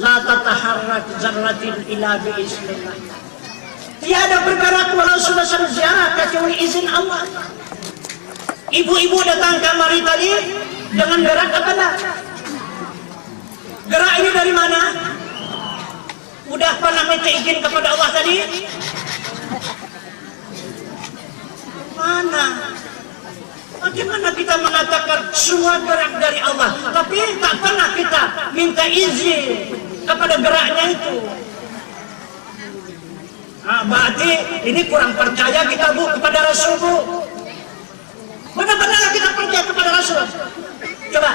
la tataharrak zarratin illa biiznillah. Tiada bergerak walau sudah ziarah kecuali izin Allah. Ibu-ibu datang kamari tadi dengan gerak apa enggak? Gerak ini dari mana? Udah pernah minta izin kepada Allah tadi? Mana? Bagaimana kita mengatakan semua gerak dari Allah, tapi tak pernah kita minta izin kepada geraknya itu? Berarti ini kurang percaya kita bu kepada Rasul bu. Benar-benar kita percaya kepada Rasul. Coba,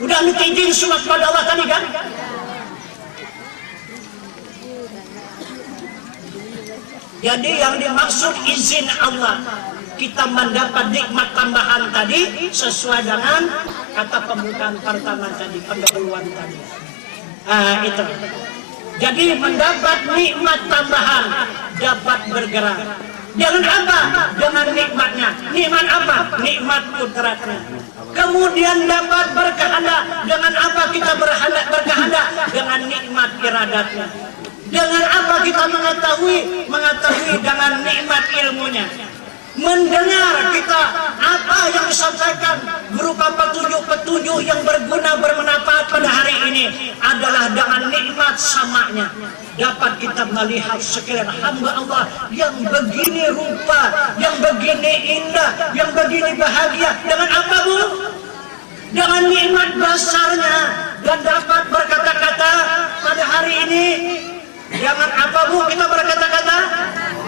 udah minta izin semua kepada Allah tadi kan? Jadi yang dimaksud izin Allah, kita mendapat nikmat tambahan tadi sesuai dengan kata pembukaan pertama tadi, pendahuluan tadi. Itu. Jadi mendapat nikmat tambahan, dapat bergerak. Dengan apa? Dengan nikmatnya. Nikmat apa? Nikmat kudratnya. Kemudian dapat berkehendak. Dengan apa kita berkehendak? Dengan nikmat iradatnya. Dengan apa kita mengetahui dengan nikmat ilmunya. Mendengar kita apa yang disampaikan berupa petunjuk-petunjuk yang berguna bermanfaat pada hari ini adalah dengan nikmat samanya. Dapat kita melihat sekalian hamba Allah yang begini rupa, yang begini indah, yang begini bahagia. Dengan apa bu? Dengan nikmat basarnya. Dan dapat berkata-kata pada hari ini. Jangan apa bu kita berkata-kata?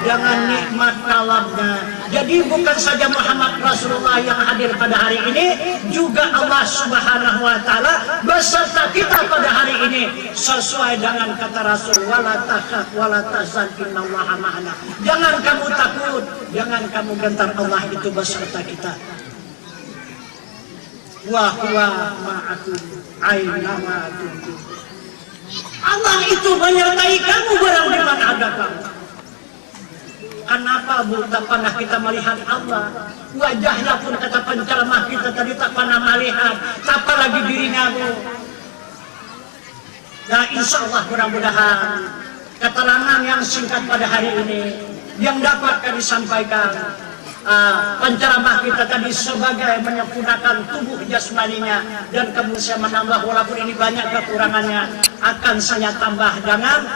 Jangan nikmat kalamnya. Jadi bukan saja Muhammad Rasulullah yang hadir pada hari ini, juga Allah Subhanahu wa taala beserta kita pada hari ini sesuai dengan kata Rasul, wala takhaf wala tahzan innallaha ma'ana. Jangan kamu takut, jangan kamu gentar, Allah itu beserta kita. Wa huwa ma'akum aina ma kuntum. Allah itu menyertai kamu barang di mana ada kamu. Kenapa bu tak pernah kita melihat Allah? Wajahnya pun kata penceramah kita tadi tak pernah melihat, apalagi dirinya bu. Nah insya Allah mudah-mudahan keterangan yang singkat pada hari ini yang dapat kami sampaikan, penceramah kita tadi sebagai menyempurnakan tubuh jasmaninya dan kemudian menambah, walaupun ini banyak kekurangannya, akan saya tambah dengan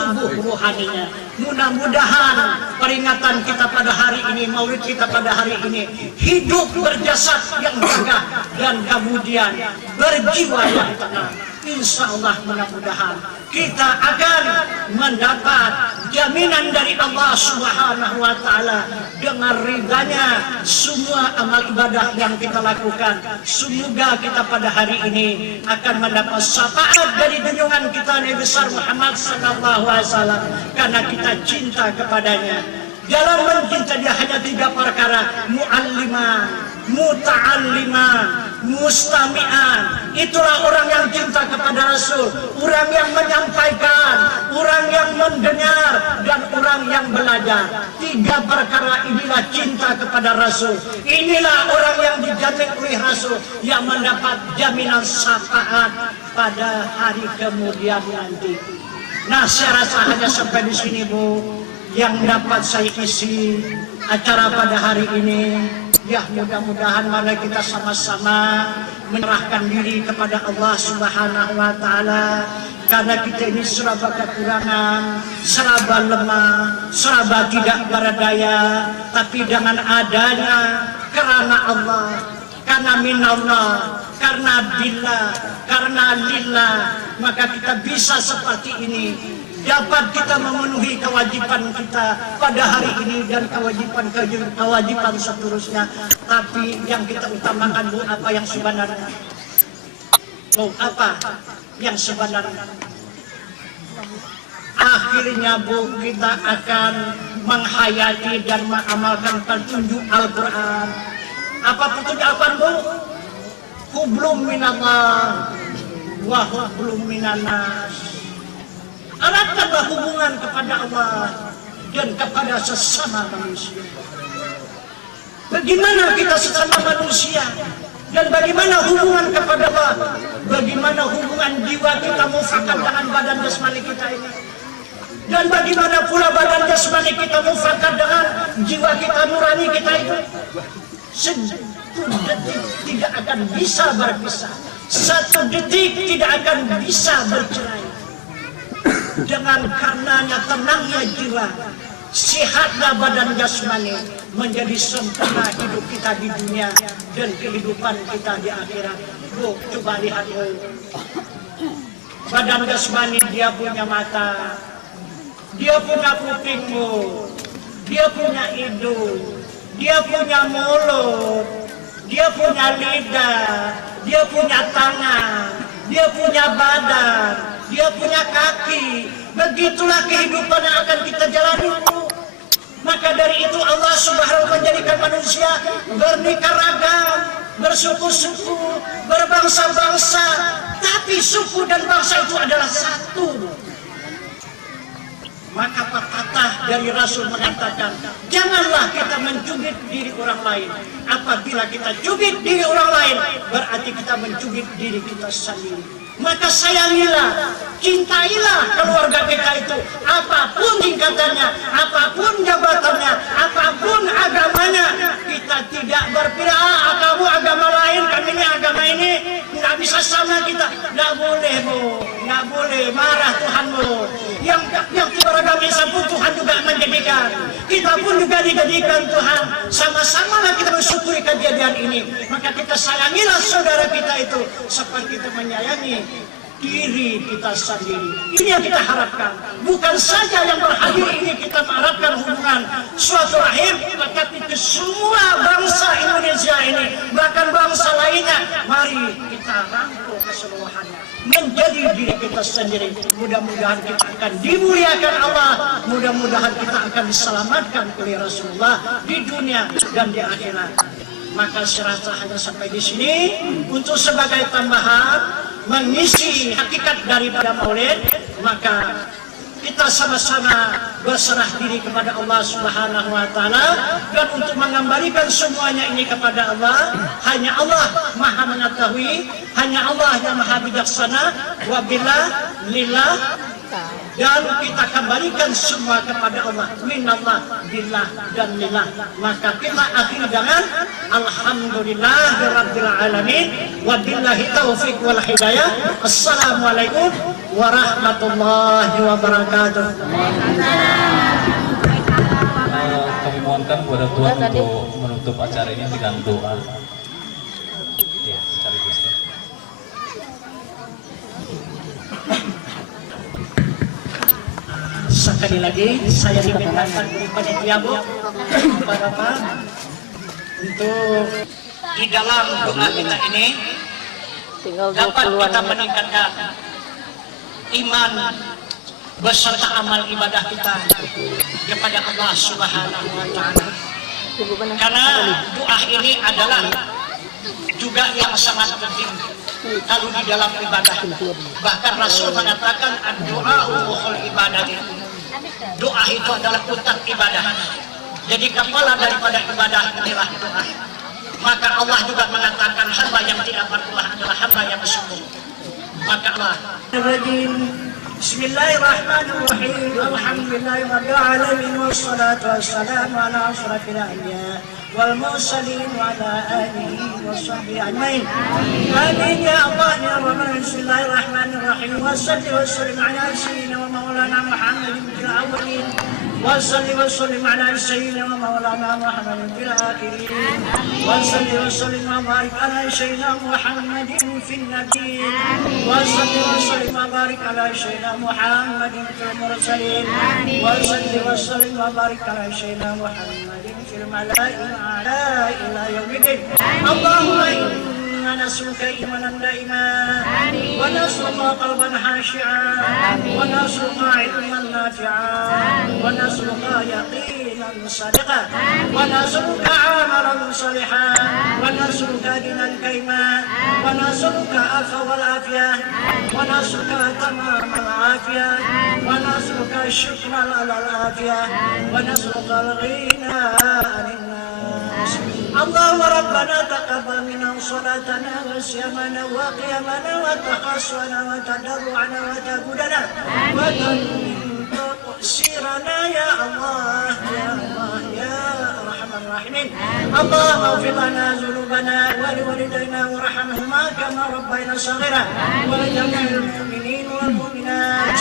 tubuh rohaninya. Mudah-mudahan peringatan kita pada hari ini, maulid kita pada hari ini, hidup berjasad yang gagah dan kemudian berjiwa yang tenang. Insya Allah mudah-mudahan kita akan mendapat jaminan dari Allah Subhanahu wa taala dengan ridhanya semua amal ibadah yang kita lakukan. Semoga kita pada hari ini akan mendapat syafaat dari junjungan kita Nabi besar Muhammad sallallahu alaihi wasallam karena kita cinta kepadanya. Jalan mencinta dia hanya 3 perkara: mu'alliman, muta'alliman, mustami'an. Itulah orang yang cinta kepada Rasul, orang yang menyampaikan, orang yang mendengar, dan orang yang belajar. Tiga perkara inilah cinta kepada Rasul. Inilah orang yang dijamin oleh Rasul, yang mendapat jaminan syafaat pada hari kemudian nanti. Nah, saya rasa hanya sampai di sini, Bu, yang dapat saya isi acara pada hari ini. Ya, mudah-mudahan mari kita sama-sama menyerahkan diri kepada Allah Subhanahu wa Ta'ala, karena kita ini serba kekurangan, serba lemah, serba tidak berdaya, tapi dengan adanya karena Allah, karena minallah, karena billah, karena lillah, maka kita bisa seperti ini. Dapat kita memenuhi kewajiban kita pada hari ini dan kewajiban seterusnya. Tapi yang kita utamakan, Bu, apa yang sebenarnya? Bu, apa yang sebenarnya? Akhirnya, Bu, kita akan menghayati dan mengamalkan petunjuk Al-Quran. Apa petunjuk Al-Quran, Bu? Hublum minallah wa hublum minannas. Eratkanlah hubungan kepada Allah dan kepada sesama manusia. Bagaimana kita sesama manusia dan bagaimana hubungan kepada Allah? Bagaimana hubungan jiwa kita mufakat dengan badan jasmani kita ini? Dan bagaimana pula badan jasmani kita mufakat dengan jiwa kita nurani kita itu? Satu detik tidak akan bisa berpisah. Satu detik tidak akan bisa bercerai. Dengan karenanya tenangnya jiwa, sehatnya badan jasmani, menjadi sempurna hidup kita di dunia dan kehidupan kita di akhirat. Bu, coba lihat, Bu. Badan jasmani dia punya mata, dia punya kuping, Bu, dia punya hidung, dia punya mulut, dia punya lidah, dia punya tangan, dia punya badan, dia punya kaki. Begitulah kehidupan yang akan kita jalani. Maka dari itu Allah Subhanahu menjadikan manusia beraneka ragam, bersuku-suku, berbangsa-bangsa, tapi suku dan bangsa itu adalah satu. Maka pepatah dari Rasul mengatakan, janganlah kita mencubit diri orang lain. Apabila kita cubit diri orang lain, berarti kita mencubit diri kita sendiri. Maka sayangilah, cintailah keluarga kita itu, apapun tingkatannya, apapun jabatannya, apapun agamanya. Kita tidak berpihak, kamu agama lain, kami ini agama ini, nggak bisa sama kita. Nggak boleh, Bu, nggak boleh, marah Tuhan, Bu. Yang beragama Islam pun Tuhan juga menjadikan, kita pun juga dijadikan Tuhan. Sama-sama kita bersyukuri kejadian ini. Maka kita sayangilah saudara kita itu seperti kita menyayangi diri kita sendiri. Ini yang kita harapkan. Bukan saja yang berhadir ini kita mengharapkan hubungan suatu rahim, tetapi ke semua bangsa Indonesia ini, bahkan bangsa lainnya. Mari kita rangkul keseluruhannya menjadi diri kita sendiri. Mudah-mudahan kita akan dimuliakan Allah, mudah-mudahan kita akan diselamatkan oleh Rasulullah di dunia dan di akhirat. Maka saya rasa hanya sampai di sini untuk sebagai tambahan mengisi hakikat daripada Maulid. Maka kita sama-sama berserah diri kepada Allah Subhanahu wa Ta'ala, dan untuk mengembalikan semuanya ini kepada Allah. Hanya Allah Maha mengetahui, hanya Allah yang Maha bijaksana. Wabillah lillah, dan kita kembalikan semua kepada Allah. Minallah, billah, dan lillah. Maka kita akhiri dengan alhamdulillahirabbil alamin, wabillahi taufiq wal hidayah. Assalamualaikum warahmatullahi wabarakatuh. Kami mohonkan kepada Tuhan untuk menutup acara ini dengan doa. Ya, sekaligus. Sekali lagi saya dimintakan oleh panitia, Bu, Bapak, untuk di dalam doa kita ini dapat kita meningkatkan iman beserta amal ibadah kita kepada Allah Subhanahu wa Ta'ala. Karena doa ini adalah juga yang sangat penting kalau di dalam ibadah. Bahkan Rasul mengatakan doa ruhul ibadah. Doa itu adalah utak ibadah. Jadi kepala daripada ibadah inilah doa. Maka Allah juga mengatakan hamba yang tidak berdoa adalah hamba yang sungguh. Maka Allah Bismillahirrahmanirrahim. Alhamdulillahirabbil alamin wassalatu wassalamu ala asyrafil anbiya wal mursalin wa ala alihi washabbihi ajmain. Amin ya Allah ya Rahman. Bismillahirrahmanirrahim. Wassalli wassallim ala sayyidina wa maulana Muhammadin fil awwalin وصل وسلم على سيدنا ومولانا محمد في الآخرين وصل وسلم وبارك على سيدنا محمد في النبيين وصل وسلم وبارك على سيدنا محمد في المرسلين وصل وسلم وبارك على سيدنا محمد في الملائكة على إلى يوم الدين. اللهم إنا نسألك إيمانا دائما ونسألك قلبا خاشعا ونسألك علما نافعا ونسألك يقينا صادقا ونسألك عملا صالحا ونسألك دينا قيما ونسألك العفو والعافية ونسألك تمام العافية ونسألك الشكر على العافية ونسألك الغنى عن الناس. اللهم ربنا تقبل منا صلاتنا وصيامنا وقيامنا وتقصنا وتضرعنا وتهجدنا وتقصيرنا يا الله يا الله يا ارحم الراحمين. اللهم اغفر لنا ذنوبنا ولوالدينا وارحمهما كما ربينا صغيرا ولجميع المؤمنين والمؤمنات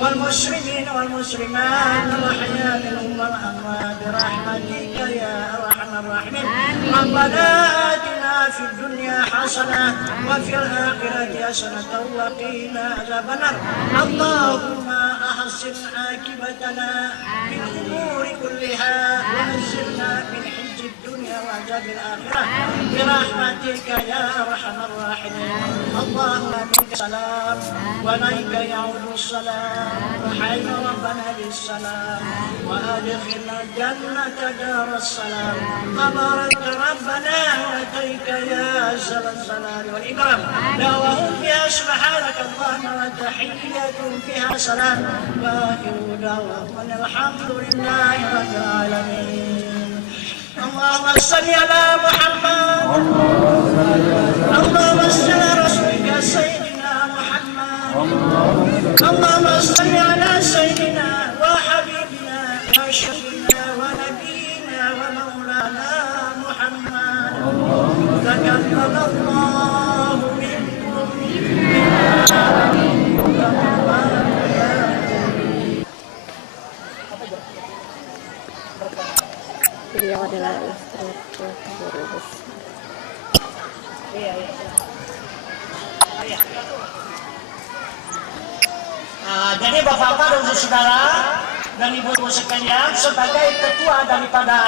والمسلمين والمسلمات الأحياء منهم والأموات برحمتك يا أرحم الراحمين. ربنا آتنا في الدنيا حسنة وفي الآخرة حسنة وقنا عذاب النار. اللهم أحسن عاقبتنا في الأمور كلها وأجرنا من خزي الدنيا وعذاب الآخرة برحمتك يا أرحم الراحمين. اللهم منك السلام وإليك يعود السلام وحين ربنا بالسلام وأدخلنا الجنة دار السلام. تبارك ربنا واتيك يا ذا الجلال والإكرام. دعواهم فيها سبحانك اللهم وتحيتهم فيها سلام وآخر دعواهم الحمد لله رب العالمين. اللهم صل على محمد اللهم صل على رسولك سيدنا محمد اللهم صل على سيدنا وحبيبنا وشفينا ونبينا ومولانا محمد. تقبل الله منكم Beliau adalah instruktur guru besar. Jadi Bapak-Bapak dan saudara dan Ibu-ibu sekalian, sebagai ketua daripada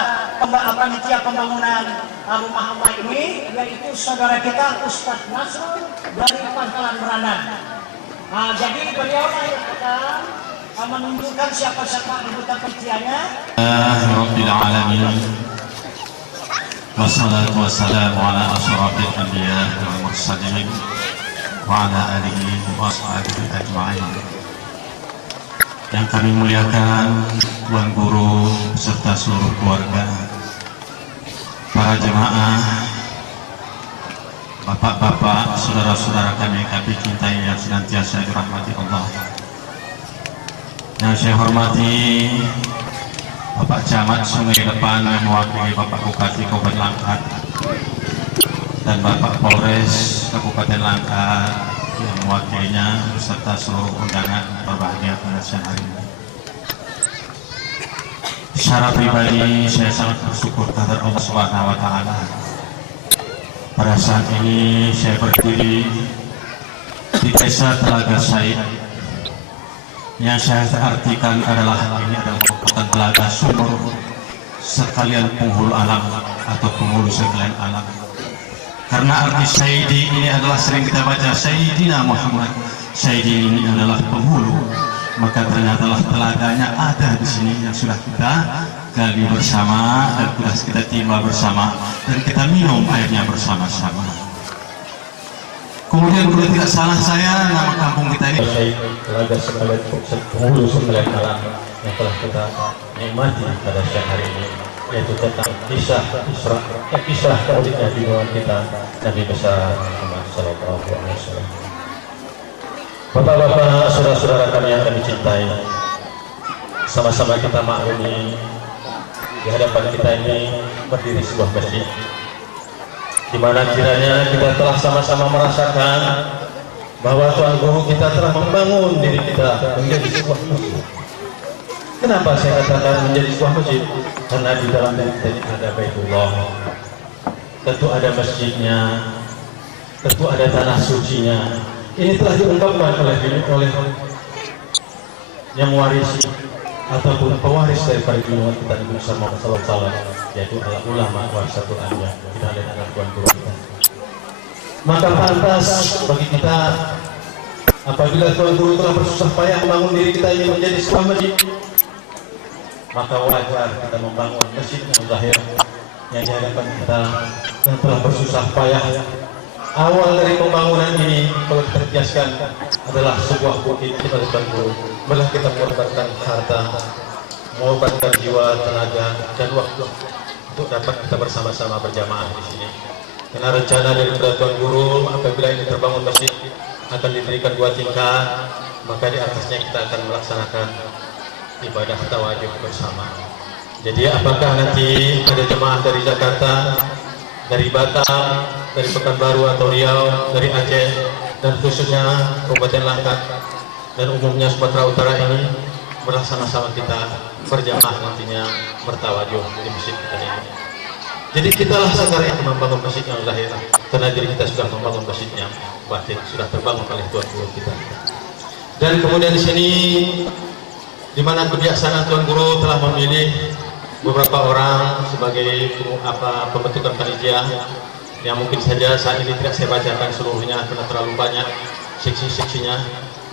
panitia pembangunan rumah Allah ini, yaitu saudara kita Ustadz Nasrul dari Pangkalan Beranan. Jadi beliau akan menunjukkan siapa-siapa anggota panitianya. Rabbil alamin. Wassalatu wassalamu ala asyrafil anbiya wal mursalin wa ala alihi wa sahbihi ajma'in. Yang kami muliakan Tuan Guru beserta seluruh keluarga, para jemaah, bapak-bapak, saudara-saudara kami yang kami cintai yang senantiasa dirahmati Allah. Yang saya hormati Bapak Camat Sungai Depan yang mewakili Bapak Bupati Kabupaten Langkat dan Bapak Polres Kabupaten Langkat yang mewakilinya beserta seluruh undangan berbahagia pada siang hari ini. Secara pribadi saya sangat bersyukur kepada Allah Subhanahu wa Ta'ala. Pada saat ini saya berdiri di Desa Telaga Said. Yang saya artikan adalah ini adalah merupakan telaga sumur sekalian penghulu alam atau penghulu sekalian alam. Karena arti Sayyidi ini adalah sering kita baca Sayyidina Muhammad. Sayyidi ini adalah penghulu, maka ternyata telaganya ada di sini yang sudah kita gali bersama dan kita timba bersama dan kita minum airnya bersama-sama. Kemudian kalau tidak salah saya, nama kampung kita ini Telaga sekalian penghulu sekalian alam yang telah kita nikmati pada siang hari ini, yaitu tentang kisah kemuliaan Nabi kita, Nabi besar Muhammad Sallallahu Alaihi Wasallam. Bapak-bapak, saudara-saudara kami yang kami cintai, sama-sama kita maklumi di hadapan kita ini berdiri sebuah masjid, di mana kiranya kita telah sama-sama merasakan bahwa Tuan Guru kita telah membangun diri kita menjadi sebuah masjid. Kenapa saya katakan menjadi sebuah masjid? Karena di dalam diri kita ini ada Baitullah, tentu ada masjidnya, tentu ada tanah sucinya. Ini telah diungkapkan oleh yang mewarisi ataupun pewaris daripada junjungan kita Nabi Muhammad SAW, yaitu adalah ulama warasatul anbiya. Kita lihat anak Tuan Guru kita. Maka pantas bagi kita apabila Tuan Guru telah bersusah payah membangun diri kita ini menjadi sebuah masjid, maka wajar kita membangun masjid yang zahir yang di hadapan kita yang telah bersusah payah. Awal dari pembangunan ini kalau kita kiaskan adalah sebuah bukit kita Tuan Guru. Malah kita mengorbankan harta, mengorbankan jiwa, tenaga, dan waktu untuk dapat kita bersama-sama berjamaah di sini. Karena rencana dari Tuan Guru apabila ini terbangun masjid akan diberikan 2 tingkat, maka di atasnya kita akan melaksanakan ibadah tawajuh bersama. Jadi apakah nanti ada jemaah dari Jakarta, dari Batam, dari Pekanbaru atau Riau, dari Aceh, dan khususnya Kabupaten Langkat dan umumnya Sumatera Utara ini bersama-sama kita berjamaah nantinya bertawajuh di masjid kita ini. Jadi kitalah sekarang yang membangun masjid yang zahir, karena diri kita sudah membangun masjid yang batin, sudah terbangun oleh Tuan Guru kita. Dan kemudian di sini, di mana kebijaksanaan Tuan Guru telah memilih beberapa orang sebagai pembentukan panitia, yang mungkin saja saat ini tidak saya bacakan seluruhnya karena terlalu banyak seksi-seksinya.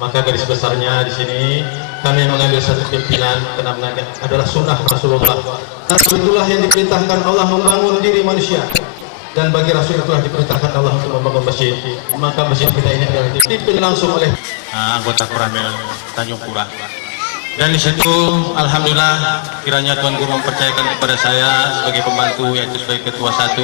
Maka garis besarnya di sini kami mengambil satu pimpinan karena adalah sunnah Rasulullah. Itulah yang diperintahkan Allah membangun diri manusia, dan bagi Rasul itulah diperintahkan Allah untuk membangun masjid. Maka masjid kita ini adalah dipimpin langsung oleh anggota Koramil Tanjung Pura. Dan di situ alhamdulillah kiranya Tuan Guru mempercayakan kepada saya sebagai pembantu, yaitu sebagai ketua 1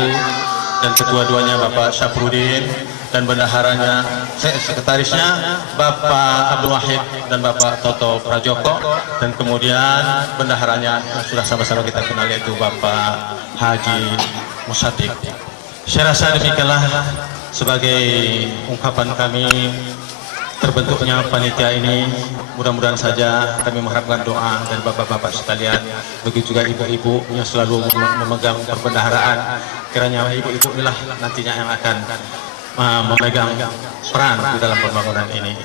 dan ketua-2-nya Bapak Syafruddin, dan bendaharanya sekretarisnya Bapak Abdul Wahid dan Bapak Toto Prajoko, dan kemudian bendaharanya sudah sama-sama kita kenal yaitu Bapak Haji Musadik. Saya rasa demikianlah sebagai ungkapan kami terbentuknya panitia ini. Mudah-mudahan saja kami mengharapkan doa dari bapak-bapak sekalian, begitu juga ibu-ibu yang selalu memegang perbendaharaan. Kiranya ibu-ibu inilah nantinya yang akan memegang peran di dalam pembangunan ini.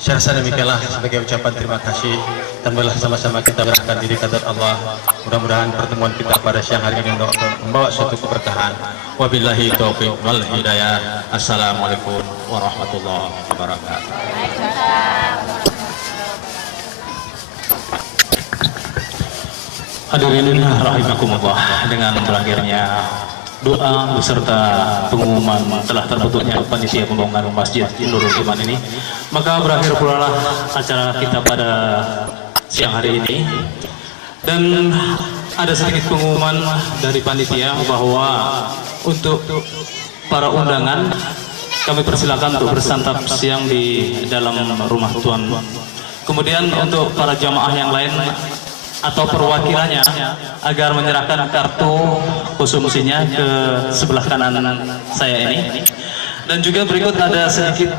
Saya rasa demikianlah sebagai ucapan terima kasih, dan marilah sama-sama kita berserahkan diri kepada Allah. Mudah-mudahan pertemuan kita pada siang hari ini membawa suatu keberkahan. Wabillahi taufiq wal hidayah. Assalamualaikum warahmatullahi wabarakatuh. Hadirin rahimakumullah, dengan berakhirnya doa beserta pengumuman telah terbentuknya panitia pembangunan masjid Nurul Iman ini, maka berakhir pula lah acara kita pada siang hari ini. Dan ada sedikit pengumuman dari panitia bahwa untuk para undangan kami persilakan untuk bersantap siang di dalam rumah Tuan. Kemudian untuk para jamaah yang lain atau perwakilannya agar menyerahkan kartu konsumsinya ke sebelah kanan saya ini. Dan juga berikut ada sedikit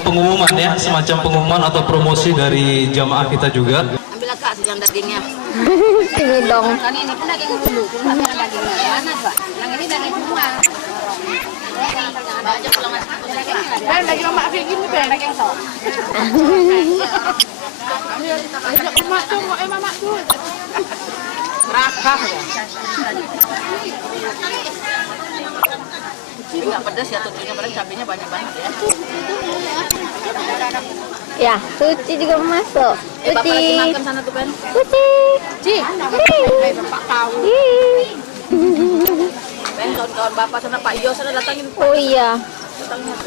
pengumuman ya, semacam pengumuman atau promosi dari jamaah kita juga. Ambil agak sejam dagingnya. Ini dong. Kan ini pun daging dulu, pun dagingnya. Mana Pak? Yang ini daging semua. Baca kalau mas kan daging mak kayak gini kan daging sok. Mak tuh kok mak tuh. Rakah ya. Nggak pedas ya tentunya, padahal cabenya banyak banget ya. Ya, Suci juga masuk. Bapak lagi Suci. makan sana tuh kan. Suci. Ci, Bapak tahu. Ben kawan-kawan Bapak sana Pak Yo sana datangin. Oh iya. Datangin.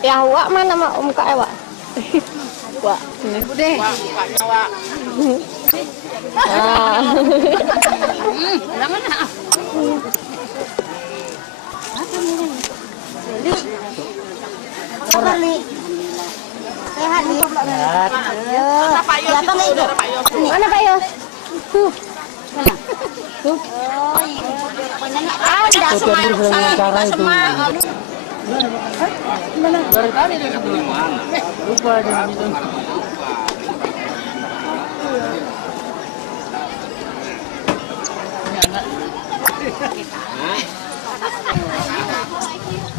Ya, Wak mana mak Om Kak Wak? Wak. Bude. Wah, Bapaknya Wak. Ah. Yang mana? Sehat nih. Mana Pak Yo? Saudara Pak Yo. Mana Pak Yos? Tuh. Ah, tidak semua semua.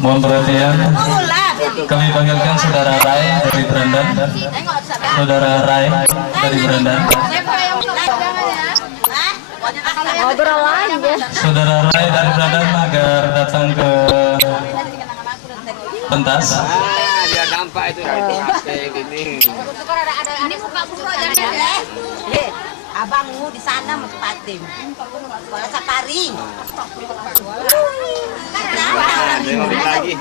Mohon perhatian, kami panggilkan Saudara Rai dari Berandan. Saudara Rai dari Berandan. Ngobrol aja. Saudara Rai dari Berandan agar datang ke pentas. Dia dampak itu dari plastik ini. Ini buka-buka aja. Abangmu di sana masuk Patim. Sekolah Safari. Dia ngomong lagi.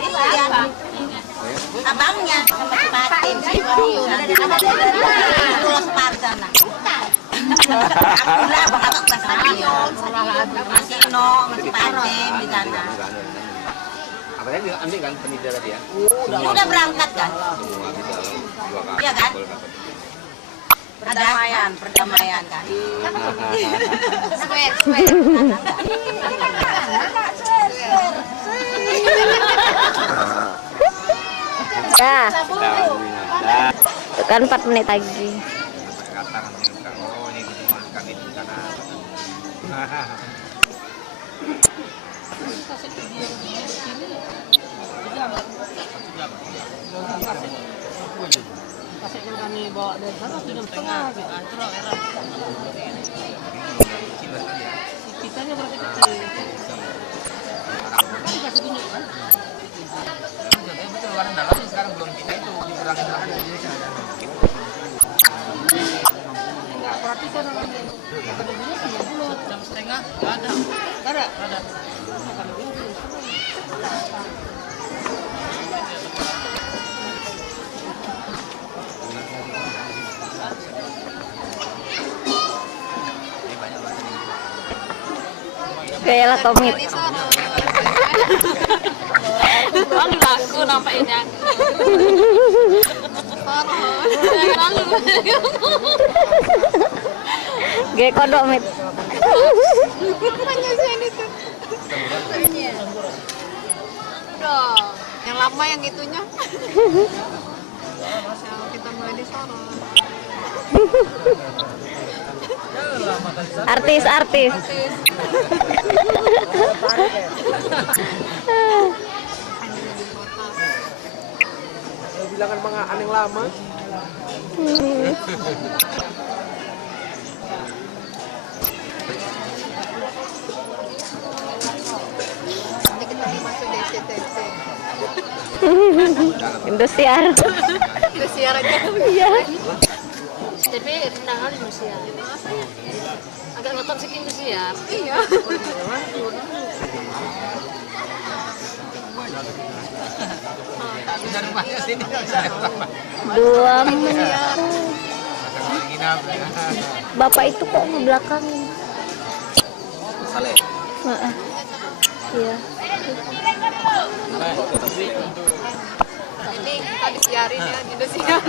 Abangnya sama si Patim. Sekolah Safari sana. Aku lah bakal ke sana. Masih No, masih Patim di sana. Apa tadi ambil kan penitia tadi ya? Udah berangkat kan? Semua bisa 2 kali. Iya kan? Perdamaian kan. Ya, Nah, itu kan 4 menit lagi. kata kan oh ini cuma kami di sana. Kayalah komit. Lalu laku nampaknya. Gak kodok mit. Udah, yang lama yang itunya. Kita mulai di sana. Artis. Bilangan mga aneng lama. Indosiar. Indosiar aja. Iya. Tapi rendah kali Indosiar. Agak ngetop sih Indosiar. Iya. Dua menit. Bapak itu kok ngebelakangin? Saleh. Heeh. Iya. Ini tadi siarin ya Indosiar.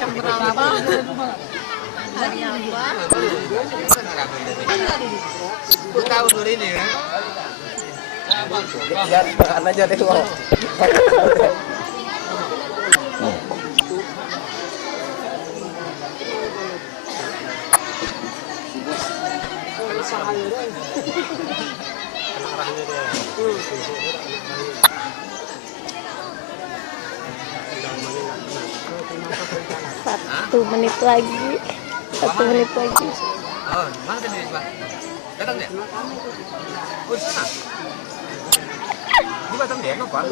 Jam berapa? Hari apa? 10 tahun dulu ini ya. Lihat makan aja deh kok. Satu menit lagi. Oh, mana tadi, Pak? Batang dia? Oh, di sana. Di Batang dia, kenapa?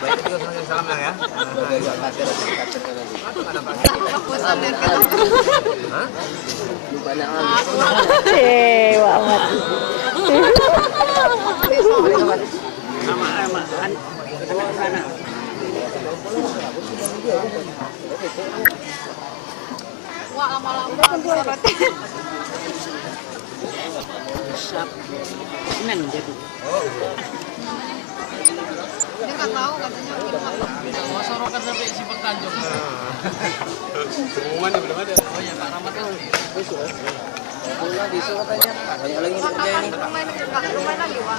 Baik, kita salam ya. Banget. Wah, lama-lama disorotnya. Dia nggak tahu katanya mau sorokan sampai Simpang Tanjung. Pengumuman belum ada. Oh ya, Kak Rahmat kan. Lumayan lagi, Wak.